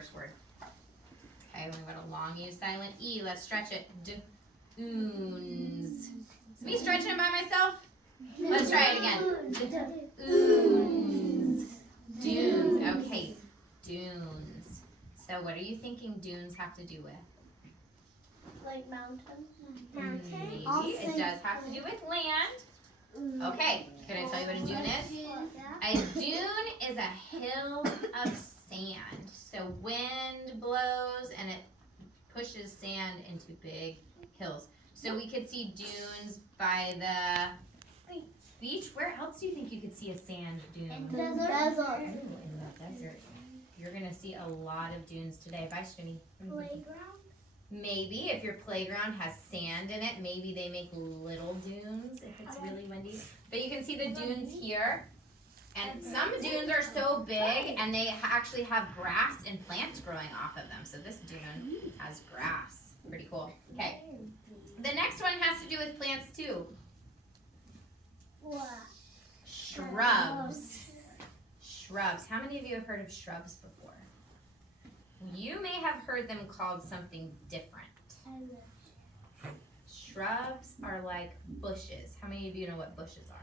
first word. Okay, we've got a long U silent E. Let's stretch it. Dunes. Is me stretching by myself? Let's try it again. Dunes. Dunes. Okay, dunes. So what are you thinking dunes have to do with? Like mountains. Maybe. It does have to do with land. Okay, can I tell you what a dune is? A dune is a hill of sand. So wind blows and it pushes sand into big hills. So we could see dunes by the beach. Where else do you think you could see a sand dune? In the desert. Ooh, in the desert. You're going to see a lot of dunes today. Bye, Shuni. Playground. Maybe if your playground has sand in it, maybe they make little dunes if it's really windy. But you can see the dunes here. And some dunes are so big and they actually have grass and plants growing off of them. So this dune has grass. Pretty cool. Okay. The next one has to do with plants too. What? Shrubs. Shrubs. How many of you have heard of shrubs before? You may have heard them called something different. Shrubs are like bushes. How many of you know what bushes are?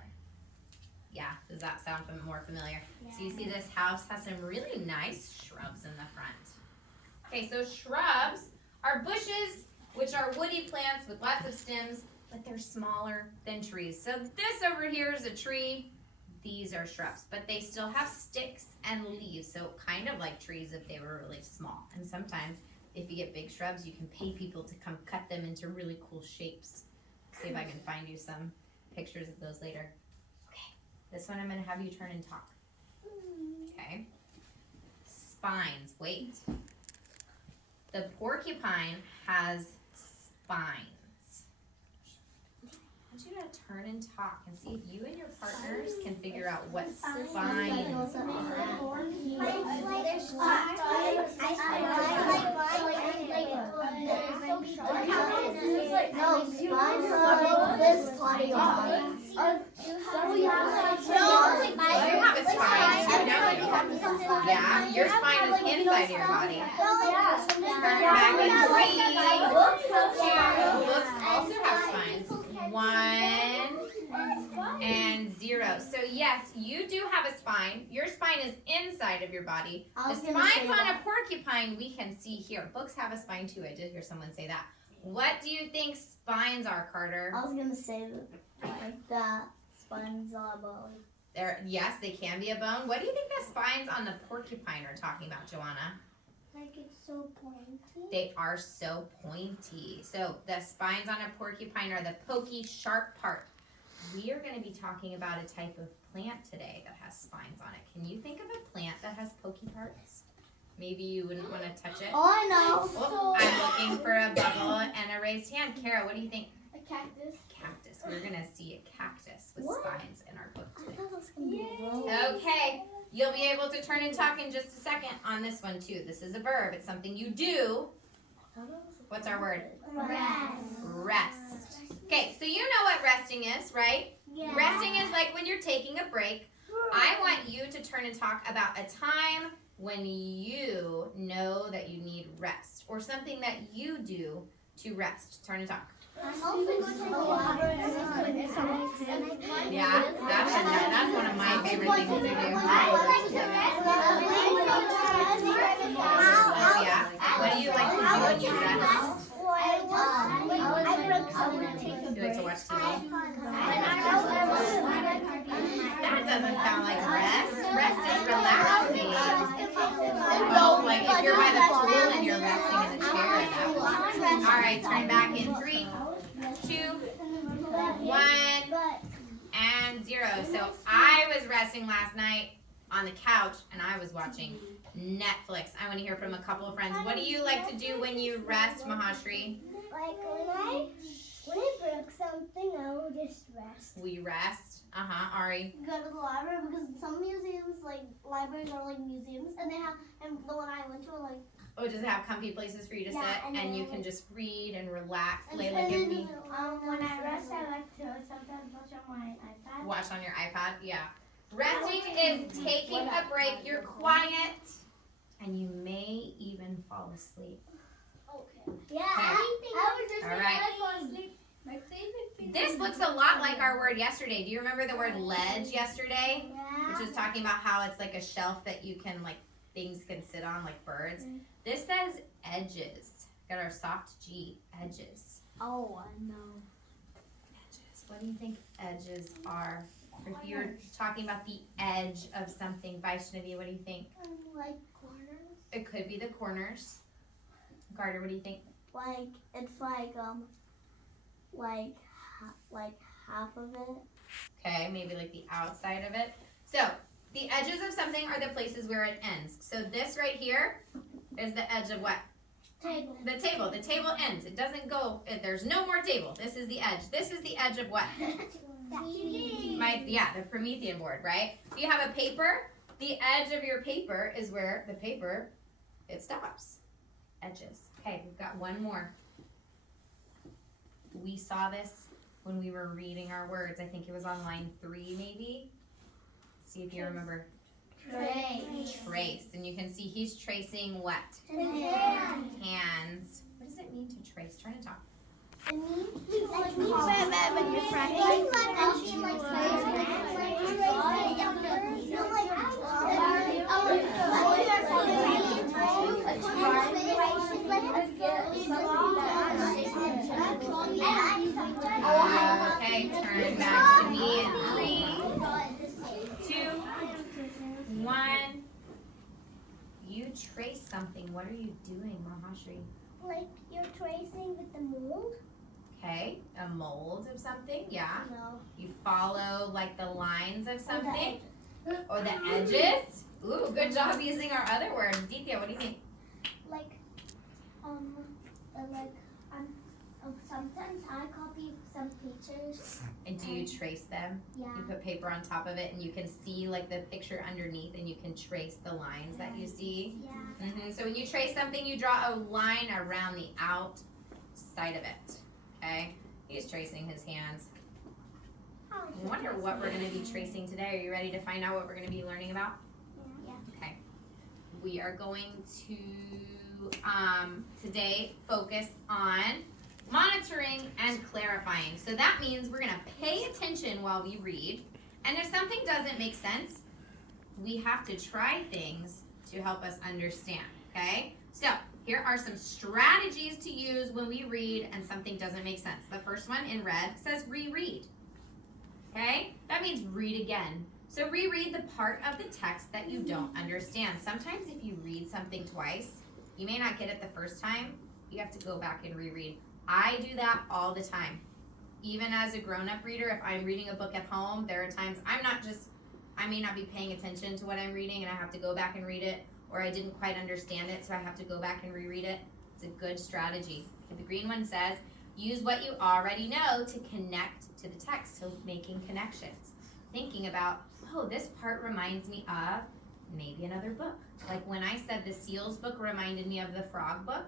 Yeah, does that sound more familiar? Yeah. So you see this house has some really nice shrubs in the front. Okay, so shrubs are bushes, which are woody plants with lots of stems, but they're smaller than trees. So this over here is a tree. These are shrubs, but they still have sticks and leaves, so kind of like trees if they were really small. And sometimes if you get big shrubs, you can pay people to come cut them into really cool shapes. See if I can find you some pictures of those later. Okay, this one I'm going to have you turn and talk. Okay. Spines. Wait. The porcupine has spines. I want you to turn and talk and see if you and your partners can figure out what spines are. You have a spine, you know you. Yeah, your spine is inside of your body. Turn back in 3, 2, books also have spines. 1 and 0. So yes, you do have a spine. Your spine is inside of your body. The spines on a porcupine we can see here. Books have a spine too. I did hear someone say that. What do you think spines are, Carter? I was gonna say like that. Spines are a bone. Yes, they can be a bone. What do you think the spines on the porcupine are talking about, Joanna? Like it's so pointy. They are so pointy. So the spines on a porcupine are the pokey, sharp part. We are going to be talking about a type of plant today that has spines on it. Can you think of a plant that has pokey parts? Maybe you wouldn't want to touch it. Oh, I know. Oh, I'm looking for a bubble and a raised hand. Kara, what do you think? A cactus. Cactus. We're going to see a cactus with spines in our book today. I thought it was gonna be Okay. You'll be able to turn and talk in just a second on this one too. This is a verb. It's something you do. What's our word? Rest. Okay, so you know what resting is, right? Yeah. Resting is like when you're taking a break. I want you to turn and talk about a time when you know that you need rest or something that you do to rest. Turn and talk. Yeah, that's one of my favorite things to do. Oh yeah. What do you like to do when you rest? You like to watch TV? That doesn't sound like rest. Rest is relaxing. Oh, like if you're by the pool and you're resting in the chair. All right, turn back in 3, 2, 1, and 0. So I was resting last night on the couch and I was watching Netflix. I want to hear from a couple of friends. What do you like to do when you rest, Mahashri? Like when I break something, I will just rest. We rest. Ari. Go to the library because some museums, like libraries, are like museums, and they have. And the one I went to, like. Oh, does it have comfy places for you to sit and you can just read and relax, lay like and me? When I rest, I like to sometimes watch on my iPad. Watch on your iPad, yeah. Resting is taking a break. You're quiet. and you may even fall asleep. Okay. Yeah, Okay. I was just All right. fall asleep. My favorite thing. This looks a lot like our word yesterday. Do you remember the word ledge yesterday? Yeah. Which is talking about how it's like a shelf that you can, like, things can sit on, like birds. This says edges. Got our soft G, edges. Oh, I know. Edges. What do you think edges are? Or if you're talking about the edge of something, Vaishnavi, what do you think? Like corners. It could be the corners. Carter, what do you think? Like it's like half of it. Okay, maybe like the outside of it. So the edges of something are the places where it ends. So this right here is the edge of what? Table. The table. The table ends. It doesn't go. There's no more table. This is the edge. This is the edge of what? The Promethean board, right? If you have a paper, the edge of your paper is where the paper, it stops. Edges. Okay, we've got one more. We saw this when we were reading our words. I think it was on line 3 maybe. See if you remember. Trace. And you can see he's tracing what? Hands. What does it mean to trace? Try to talk. It means when you're practicing. Okay, turn back to me in 3, 2, 1. You trace something. What are you doing, Mahashri? Like you're tracing with the mold. Okay, a mold of something, yeah. No. You follow like the lines of something. Or the edges. Ooh, good job using our other word. Dithya, what do you think? Sometimes I copy some pictures. And do you trace them? Yeah. You put paper on top of it and you can see like the picture underneath and you can trace the lines that you see. Yeah. So when you trace something, you draw a line around the outside of it. Okay? He's tracing his hands. I wonder what we're going to be tracing today. Are you ready to find out what we're going to be learning about? Yeah. Okay. We are going to today focus on monitoring and clarifying. So that means we're going to pay attention while we read. And if something doesn't make sense, we have to try things to help us understand. Okay? So here are some strategies to use when we read and something doesn't make sense. The first one in red says reread. Okay? That means read again. So reread the part of the text that you don't understand. Sometimes if you read something twice, you may not get it the first time. You have to go back and reread. I do that all the time. Even as a grown-up reader, if I'm reading a book at home, there are times I may not be paying attention to what I'm reading and I have to go back and read it, or I didn't quite understand it, so I have to go back and reread it. It's a good strategy. The green one says, use what you already know to connect to the text, so making connections. Thinking about, oh, this part reminds me of maybe another book. Like when I said the seals book reminded me of the frog book,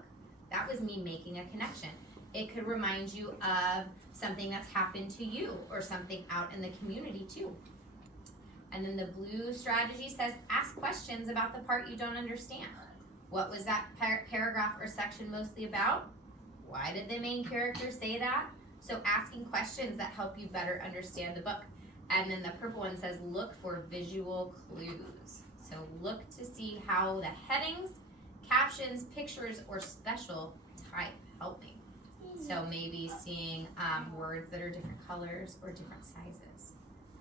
that was me making a connection. It could remind you of something that's happened to you or something out in the community too. And then the blue strategy says ask questions about the part you don't understand. What was that paragraph or section mostly about? Why did the main character say that? So asking questions that help you better understand the book. And then the purple one says look for visual clues. So look to see how the headings, captions, pictures, or special type helping. So maybe seeing words that are different colors or different sizes.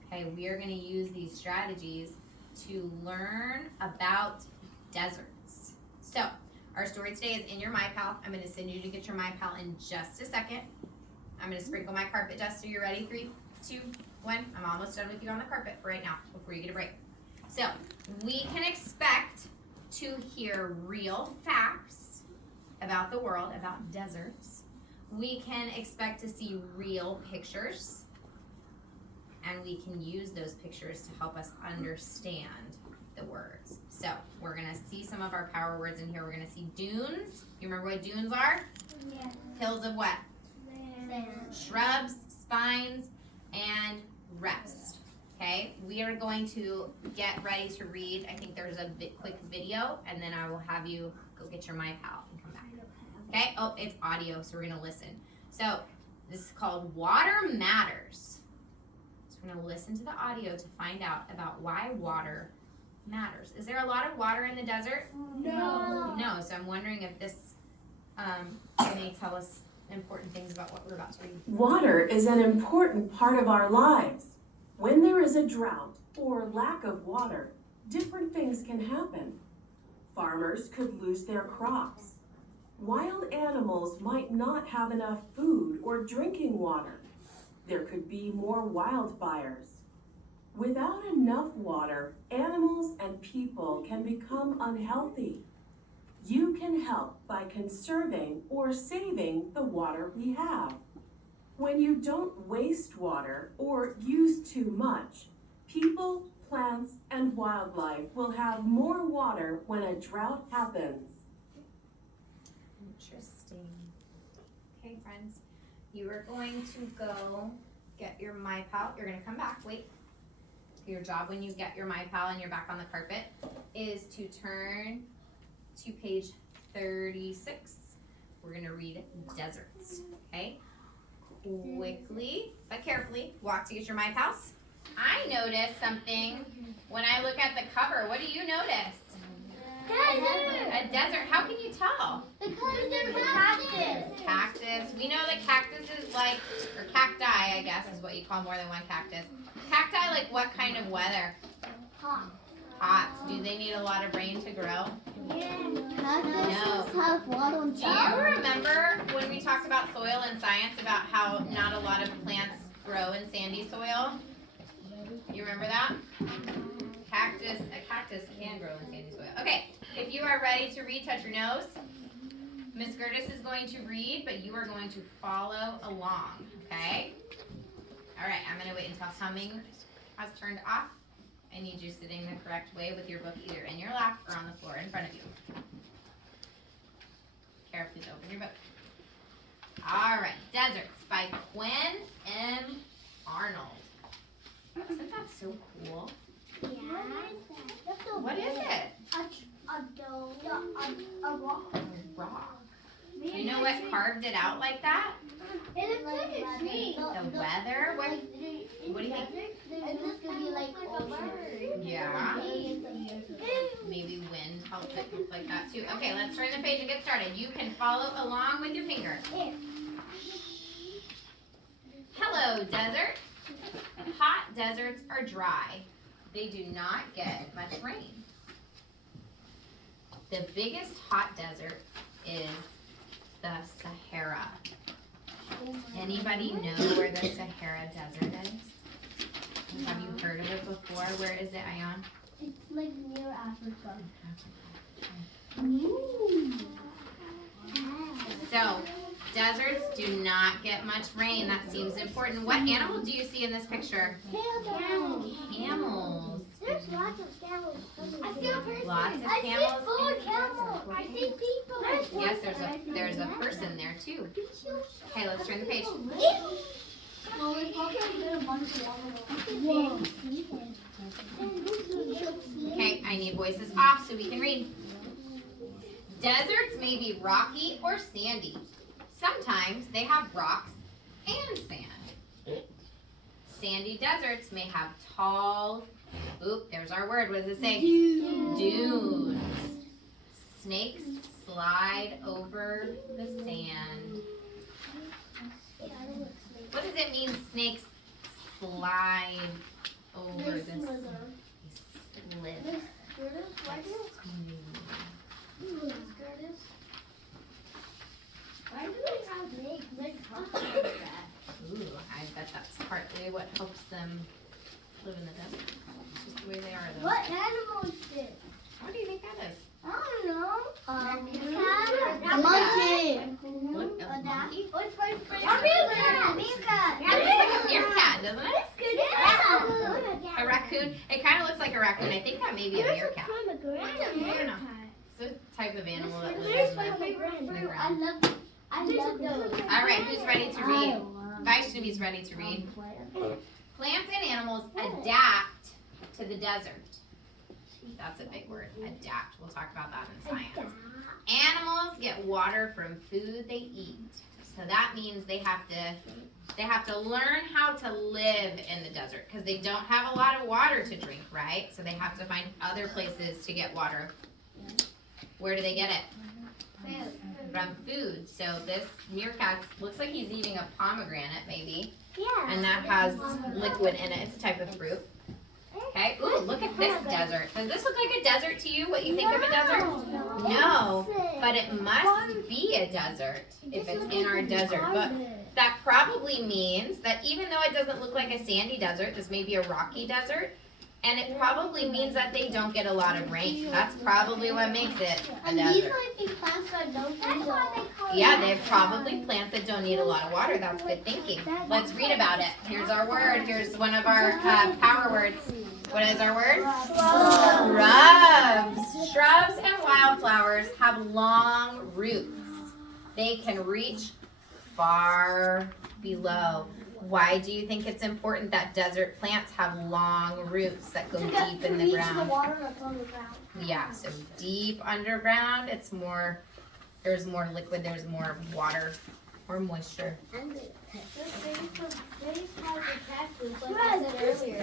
Okay, we are going to use these strategies to learn about deserts. So our story today is in your MyPal. I'm going to send you to get your MyPal in just a second. I'm going to sprinkle my carpet dust. So you're ready? 3, 2, 1. I'm almost done with you on the carpet for right now before you get a break. So we can expect to hear real facts about the world, about deserts. We can expect to see real pictures, and we can use those pictures to help us understand the words. So we're going to see some of our power words in here. We're going to see dunes. You remember what dunes are? Yeah. Hills of what? Sand. Shrubs, spines, and rest. Okay, we are going to get ready to read. I think there's a quick video, and then I will have you go get your MyPal and come back. Okay, oh, it's audio, so we're gonna listen. So, this is called Water Matters. So we're gonna listen to the audio to find out about why water matters. Is there a lot of water in the desert? No. No, so I'm wondering if this may tell us important things about what we're about to read. Water is an important part of our lives. When there is a drought or lack of water, different things can happen. Farmers could lose their crops. Wild animals might not have enough food or drinking water. There could be more wildfires. Without enough water, animals and people can become unhealthy. You can help by conserving or saving the water we have. When you don't waste water or use too much, people, plants, and wildlife will have more water when a drought happens. Interesting. Okay, friends, you are going to go get your MyPal. You're gonna come back, wait. Your job when you get your MyPal and you're back on the carpet is to turn to page 36. We're gonna read deserts, okay? Quickly, but carefully, walk to get your MyPals. I noticed something when I look at the cover. What do you notice? A desert. How can you tell? Because there's a cactus. Cactus. We know that cactus is like, or cacti, I guess is what you call more than one cactus. Cacti like what kind of weather? Hot. Hot. Do they need a lot of rain to grow? Cactuses have water and Do you remember when we talked about soil and science about how not a lot of plants grow in sandy soil? You remember that? A cactus can grow in sandy soil. Okay, if you are ready to read, touch your nose. Miss Gertis is going to read, but you are going to follow along, okay? All right, I'm gonna wait until humming has turned off. I need you sitting the correct way with your book either in your lap or on the floor in front of you. Carefully open your book. All right, Deserts by Quinn M. Arnold. Isn't that so cool? Yeah. What is it? A dome. A rock. A rock. Do you know what carved it out like that? It looks like a tree. The weather? What do you think? It looks to be like ocean. Yeah. Maybe wind helped it look like that too. Okay, let's turn the page and get started. You can follow along with your finger. Hello, desert. Hot deserts are dry. They do not get much rain. The biggest hot desert is the Sahara. Anybody know where the Sahara Desert is? Have you heard of it before? Where is it, Ayan? It's like near Africa. So, deserts do not get much rain. That seems important. What animal do you see in this picture? Camels. Camels. There's lots of camels. I see a person. Lots of I camels. see 4 camels. I see people. Yes, there's a person there too. Okay, let's turn the page. Okay, I need voices off so we can read. Deserts may be rocky or sandy. Sometimes they have rocks and sand. Sandy deserts may have tall, there's our word, what does it say? Dunes. Snakes slide over the sand. What does it mean, snakes slide over the sand? Slither. Why do they have legs like that? Ooh, I bet that's partly what helps them live in the desert. It's just the way they are, though. What animal is this? What do you think that is? I don't know. A monkey. Look, a monkey? What's my favorite? Meerkat. It looks like a meerkat, doesn't it? Yeah. A raccoon. It kind of looks like a raccoon. I think that may be a meerkat. I don't know. It's a type of animal that There's lives my in favorite the fruit. ground. I love those. All right, who's ready to read? Vaishnavi's ready to read. Plants and animals adapt to the desert. That's a big word, adapt. We'll talk about that in science. Animals get water from food they eat. So that means they have to learn how to live in the desert because they don't have a lot of water to drink, right? So they have to find other places to get water. Where do they get it? From food. So this meerkat looks like he's eating a pomegranate maybe. Yeah. And that has liquid in it. It's a type of fruit. Okay. Ooh, look at this desert. Does this look like a desert to you? What you think of a desert? No. But it must be a desert if it's in our desert. But that probably means that even though it doesn't look like a sandy desert, this may be a rocky desert. And it probably means that they don't get a lot of rain. That's probably what makes it a And these desert. might be plants that don't need a lot. Yeah, they're probably plants that don't need a lot of water. That's good thinking. Let's read about it. Here's our word. Here's one of our power words. What is our word? Shrubs. Shrubs and wildflowers have long roots. They can reach far below. Why do you think it's important that desert plants have long roots that go deep in the ground? The water that's on the ground. Yeah, so deep underground, it's more, there's more liquid, there's more water or moisture. And the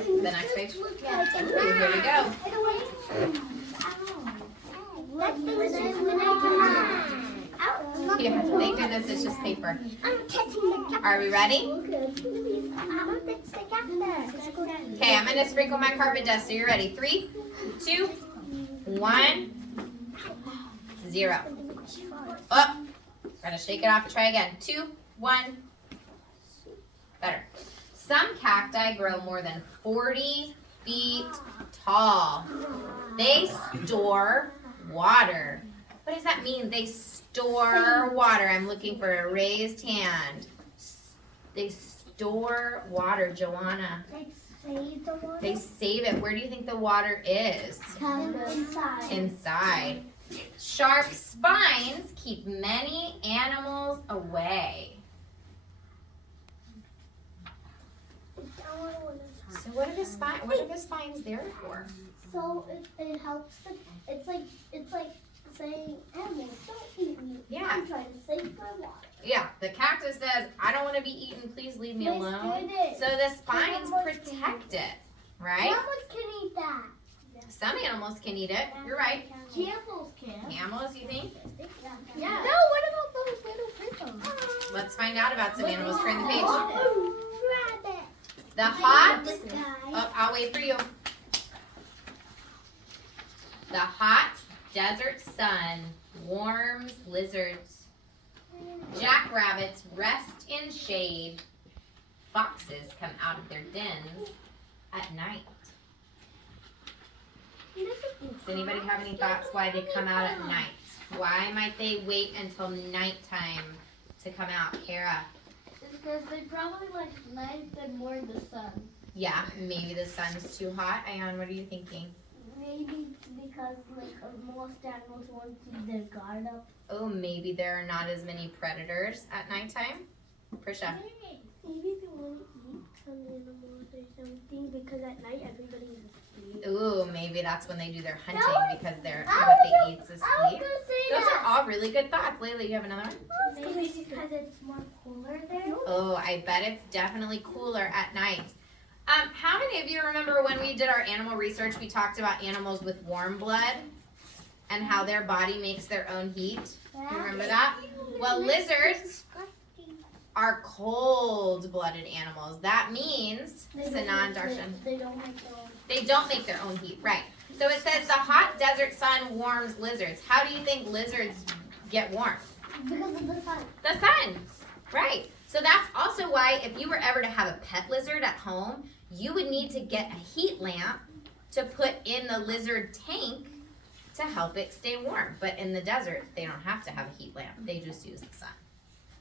The next page? Yeah. Ooh, here we go. Yeah, thank goodness it's just paper. I'm catching the cat. Are we ready? It's the cat. Okay, I'm gonna sprinkle my carpet dust. So you're ready? 3, 2, 1, 0. Oh, gotta shake it off and try again. 2, 1. Better. Some cacti grow more than 40 feet tall. They store water. What does that mean? They store water. I'm looking for a raised hand. They store water, Joanna. They save the water. They save it. Where do you think the water is? Inside. Inside. Sharp spines keep many animals away. So what are the spines there for? So it helps. It's like saying, animals, don't eat me. Yeah. I'm trying to save my water. Yeah, the cactus says, I don't want to be eaten, please leave me alone. It. So the spines protect it, right? Animals can eat that. Some animals can eat it, you're right. Camels can. Camels, you think? Yeah. No, what about those little pigeons? Let's find out about some animals. Turn the page. Rabbit. The hot, This guy. oh, I'll wait for you. The hot desert sun warms lizards. Jackrabbits rest in shade. Foxes come out of their dens at night. Does anybody have any thoughts why they come out at night? Why might they wait until nighttime to come out, Kara? Because they probably like night and more in the sun. Yeah, maybe the sun's too hot. Ayan, what are you thinking? Maybe because like most animals want to keep their guard up. Oh, maybe there are not as many predators at nighttime? Prisha. Maybe they want to eat some animals or something because at night everybody is asleep. Ooh, maybe that's when they do their hunting No, because they're I what was they eat's I was asleep. gonna say Those that. are all really good thoughts. Layla, you have another one? Maybe because it's more cooler there. Oh, I bet it's definitely cooler at night. How many of you remember when we did our animal research, we talked about animals with warm blood and how their body makes their own heat? Do you remember that? Well, lizards are cold-blooded animals. That means, Sanan Darshan, They don't make their own. they don't make their own heat, right? So it says the hot desert sun warms lizards. How do you think lizards get warm? Because of the sun. The sun, right? So that's also why if you were ever to have a pet lizard at home, you would need to get a heat lamp to put in the lizard tank to help it stay warm. But in the desert, they don't have to have a heat lamp. They just use the sun.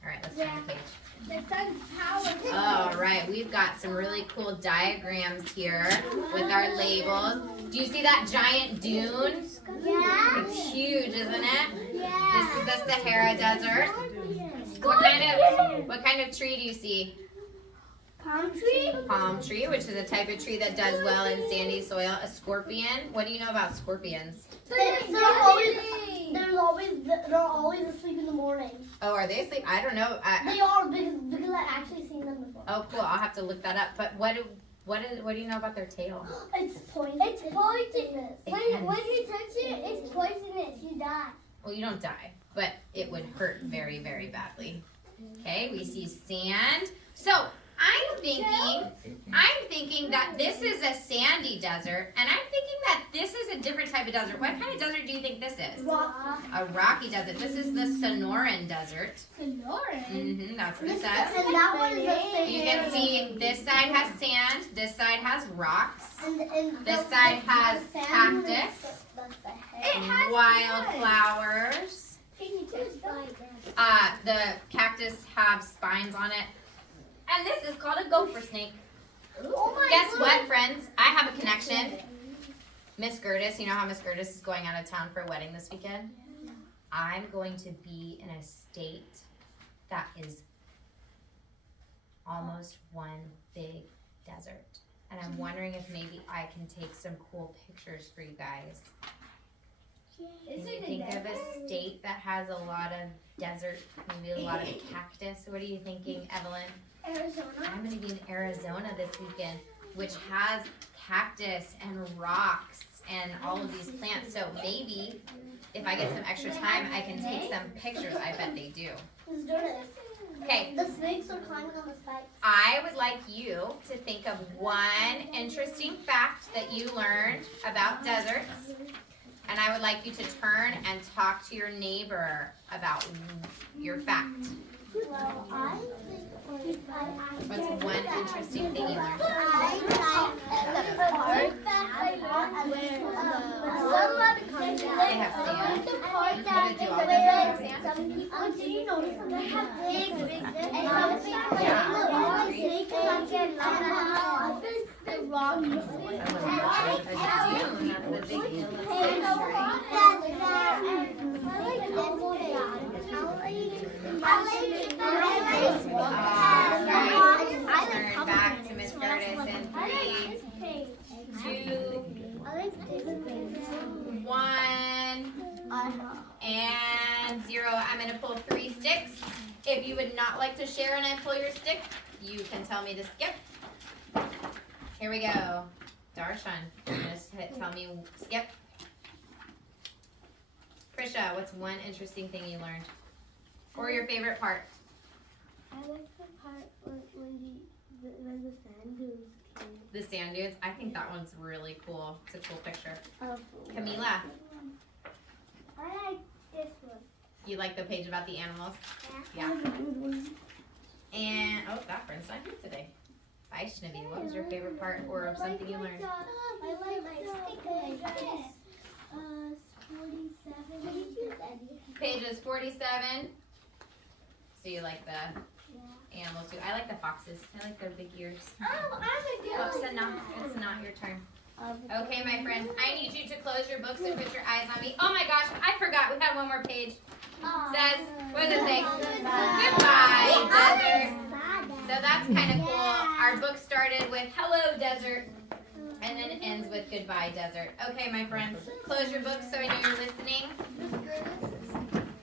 All right, let's turn the page. The sun's power. All right, we've got some really cool diagrams here with our labels. Do you see that giant dune? Yeah. It's huge, isn't it? Yeah. This is the Sahara Desert. What kind of tree do you see? Palm tree. Palm tree, which is a type of tree that does well in sandy soil. A scorpion. What do you know about scorpions? They're always asleep in the morning. Oh, are they asleep? I don't know. They are because I actually seen them before. Oh, cool. I'll have to look that up. But what do you know about their tail? It's poisonous. It's poisonous. When you touch it, it's poisonous. You die. Well, you don't die, but it would hurt very, very badly. Okay, we see sand. So I'm thinking that this is a sandy desert, and I'm thinking that this is a different type of desert. What kind of desert do you think this is? A rocky desert. This is the Sonoran Desert. Sonoran? That's what it says. And that one is the same. You can see this side has sand, this side has rocks, And this side has cactus, wildflowers. The cactus have spines on it. And this is called a gopher snake. Guess what, friends? I have a connection. Miss Gertis, you know how Miss Gertis is going out of town for a wedding this weekend? I'm going to be in a state that is almost one big desert. And I'm wondering if maybe I can take some cool pictures for you guys. Can you think of a state that has a lot of desert, maybe a lot of cactus? What are you thinking, Evelyn? Arizona. I'm going to be in Arizona this weekend, which has cactus and rocks and all of these plants. So maybe if I get some extra time, I can take some pictures. I bet they do. Let's do it. Okay. The snakes are climbing on the spikes. I would like you to think of one interesting fact that you learned about deserts. And I would like you to turn and talk to your neighbor about your fact. Well, I think What's one interesting thing you learned? I like the part They have sand. the part They do all that those things. some people do you notice that they have big and the wrong A dune, that's the big hill of sand, Turn back to Miss Curtis in 3, 2, 1, and 0. I'm going to pull 3 sticks. If you would not like to share and I pull your stick, you can tell me to skip. Here we go. Darshan, you're going to tell me skip. Prisha, what's one interesting thing you learned? Or your favorite part? I like the part when the sand dunes came. The sand dunes? I think that one's really cool. It's a cool picture. Oh, Camila, I like this one. you like the page about the animals? Yeah. And, oh, that friend's not here today. Vaishnavi, what was your favorite part or something you learned? I like the 47. Pages 47. So you like the animals too. I like the foxes. I like their big ears. Oh, Oops, and no, it's not your turn. Okay, my friends, I need you to close your books and put your eyes on me. Oh my gosh, I forgot. We have one more page. Says, what does it say? Goodbye, desert. So that's kind of cool. Our book started with hello, desert, and then it ends with goodbye, desert. Okay, my friends, close your books so I know you're listening.